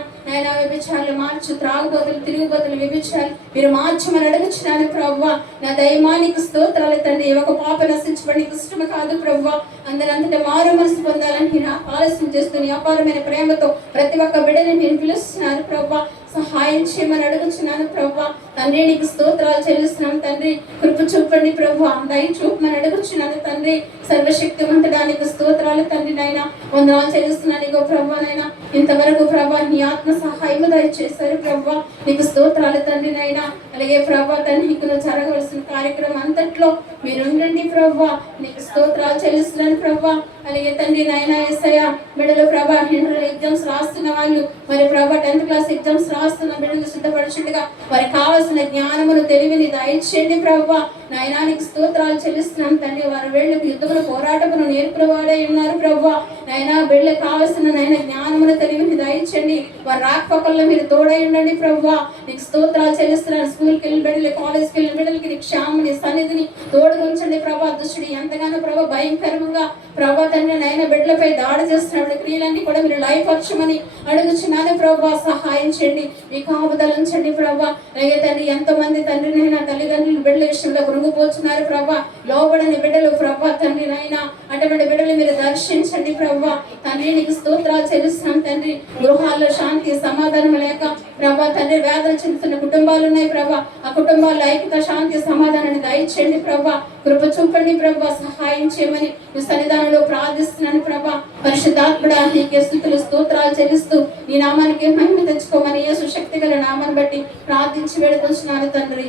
వ్యభిచారాలు మార్చు, త్రాగుబోతులు తిరుగుబోతులు వ్యభిచారాలు మీరు మార్చమని అడుగుచున్నాను ప్రభా. నా దైవానికి స్తోత్రాలు తండ్రి. ఒక పాప నశించబడి ఇష్టం కాదు ప్రభా. అందరంతటా మారు మనసు పొందాలని మీరు ఆలస్యం చేస్తూ నీ అపారమైన ప్రేమతో ప్రతి ఒక్క బిడ్డని మీరు పిలుస్తున్నారు ప్రభా. సహాయం చేయమని అడుగుచున్నాను ప్రభా. తండ్రి నీకు స్తోత్రాలు చెల్లిస్తున్నాం తండ్రి. కృప చూపండి ప్రభు, దయ చూపమని అడుగుచున్నాను తండ్రి. సర్వశక్తివంతుడానికి స్తోత్రాలు తండ్రి నాయన. వందనాలు చెల్లిస్తున్నాను ఇగో ప్రభా నాయన. ఇంతవరకు ప్రభా నీ ఆత్మ సహాయము దయచేశారు ప్రభా. నీకు స్తోత్రాలు తండ్రి నాయన. అలాగే ప్రభా తండ్రి నీకు జరగవలసిన కార్యక్రమం అంతట్లో మీరు ఉండండి ప్రభా. నీకు స్తోత్రాలు చెల్లిస్తున్నాను ప్రభా. అలాగే తండ్రి నాయన యేసయ్య బిడ్డలు ప్రభా ఇంటర్ ఎగ్జామ్స్ రాస్తున్న వాళ్ళు మరి ప్రభా 10th క్లాస్ ఎగ్జామ్స్ రాస్తున్న బిడ్డలు సిద్ధపరచుండగా వారికి కావాల్సిన జ్ఞానమును తెలివిని దయచేయండి ప్రభా. నయనానికి స్తోత్రాలు చెల్లిస్తున్నాం తండ్రి. వారి వేళ్ళకు యుద్ధమును పోరాటమును నేర్పువాడే ఉన్నారు ప్రభా. నైనా బిడ్డలకు కావాల్సిన నైనా జ్ఞానమును తెలివిని దయచేయండి. వారి రాకపోకల్లో మీరు తోడై ఉండండి ప్రభా. నీకు స్తోత్రాలు చెల్లిస్తున్నాను. స్కూల్కి వెళ్ళిన బిడ్డలు, కాలేజ్కి వెళ్ళిన బిడ్డలకి నీ క్షేమని సన్నిధిని తోడుగా ఉంచండి ప్రభా. దుష్టుడు ఎంతగానో ప్రభా భయంకరంగా ప్రభా తండ్రి నైనా బిడ్డలపై దాడి చేస్తున్నప్పుడు క్రియలన్నీ కూడా మీరు లయపరచమని అడుగుచున్నాను ప్రభా. సహాయం చేయండి, మీ కాపుదల ఉంచండి ప్రభా. అలాగే తండ్రి ఎంతో మంది తండ్రి నైనా తల్లిదండ్రులు బిడ్డల విషయంలో కృంగిపోతున్నారు ప్రభా. లోబడని బిడ్డలు ప్రభా తండ్రి నైనా అటువంటి బిడ్డలు మీరు దర్శించండి ప్రభా. తండ్రి నీకు స్తోత్రాలు చెల్లిస్తున్నాం తండ్రి. గృహాల్లో శాంతి సమాధానం లేక ప్రభా తండ్రి వేదన చెందుతున్న కుటుంబాలు ఉన్నాయి ప్రభా. ఆ కుటుంబాల్లో ఐక్యత శాంతి సమాధానాన్ని దయచేయండి ప్రభా. కృప చూపండి ప్రభా. సహాయం చేయమని మీ సన్నిధానంలో ప్రార్థిస్తున్నాను ప్రభా. పరిశుద్ధాత్ముడా నీకే స్తుతులు స్తోత్రాలు చెల్లిస్తూ నీ నామానికి మహిమ తెచ్చుకోమని యేసు శక్తి గల నామాన్ని బట్టి ప్రార్థించి వేడుకొంచున్నాను తండ్రి.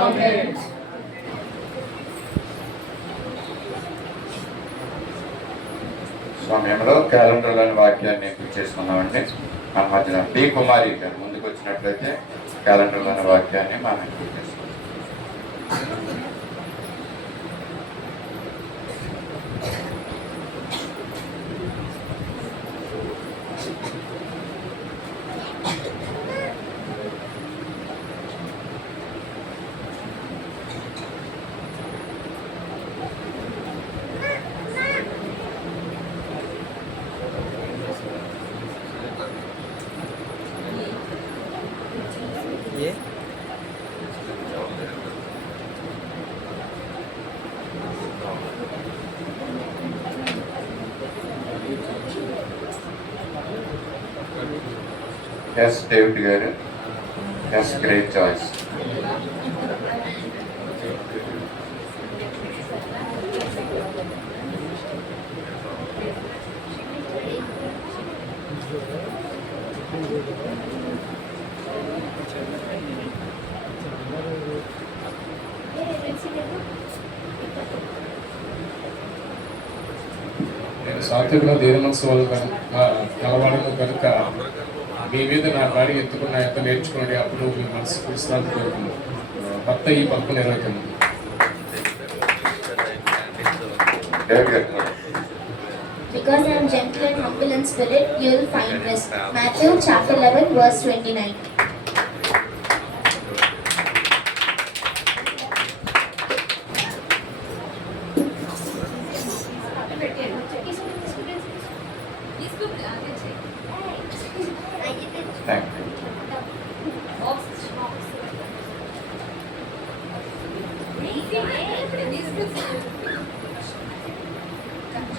ఆమేన్. సమయంలో క్యాలెండర్లోని వాక్యాన్ని చేసుకున్నామండి. మన మధ్యన పి కుమారి గారు ముందుకు వచ్చినట్లయితే క్యాలెండర్లోని వాక్యాన్ని మనం చేసుకుంటాం. ఎస్ డేవిడ్ గారు, ఎస్ గ్రేట్ చాయిస్. నేను సాత్వికుల దేని మనసు వల్ల కలవాడను కనుక మీ మీద నా గాడి ఎత్తుకున్న ఎంత నేర్చుకోండి, అప్పుడు మీ మనసు విశ్రాంతి కోరుకుంది. భర్త ఈ 11:29. Because I am gentle and humble in spirit, you will find rest. Matthew chapter 11 verse 29.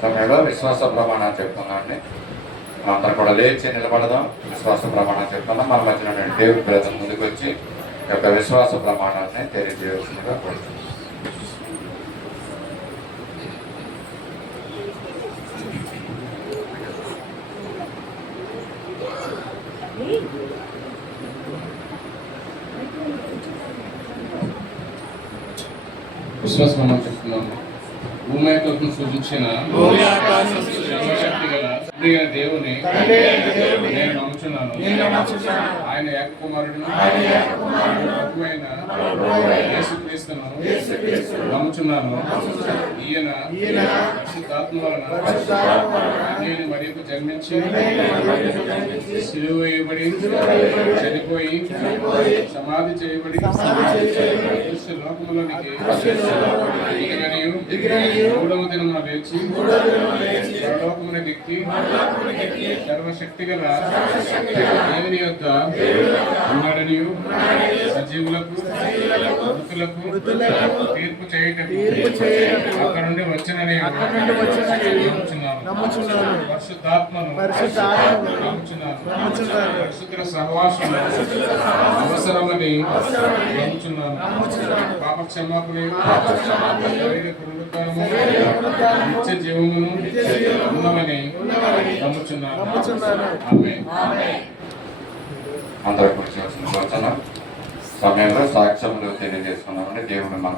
సమయంలో విశ్వాస ప్రమాణాలు చెప్తున్నాండి. అందరం కూడా లేచి నిలబడదాం. విశ్వాస ప్రమాణం చెప్తున్నాం. మన మధ్యలో డేవిడ్ బ్రదర్ ముందుకు వచ్చి ఈ యొక్క విశ్వాస ప్రమాణాన్ని తెలియజేయవలసిందిగా కోరుతున్నాం. విశ్వాస ప్రమాణం చెప్తున్నాము. భూమి ఆకాశం సూచించిన సర్వశక్తి గల తండ్రి అయిన దేవుని నేను నమ్ముచున్నాను. ఆయన ఏకకుమారుడును ప్రభువైన యేసుక్రీస్తును నమ్ముచున్నాను. ఈయన పరిశుద్ధాత్మ వలన అన్యుని మరియకు జన్మించి సిలువ వేయబడి చనిపోయి సమాధి చేయబడి దృశ్య లోకములోనికి మూడవ దినమున లేచి పరలోకమునకెక్కి సర్వశక్తి గల దేవుని యొద్ద ఉన్నాడనియు సజీవులకు మృతులకు తీర్పు చేయటకు అక్కడ నుండి వచ్చినని నమ్ముచున్నాను. పరిశుద్ధాత్మను నమ్ముచున్నాను. పరిశుద్ధ సహవాసం అవసరమని నమ్ముచున్నాను. పాప క్షమాపణ నిత్య జీవమును ఉన్నవని నమ్ముచున్నాను. ఆమేన్. అందరూ కూర్చోవలసిన సమయంలో సాక్ష్యములు తెలియజేసుకున్నామండి. దేవుడు మన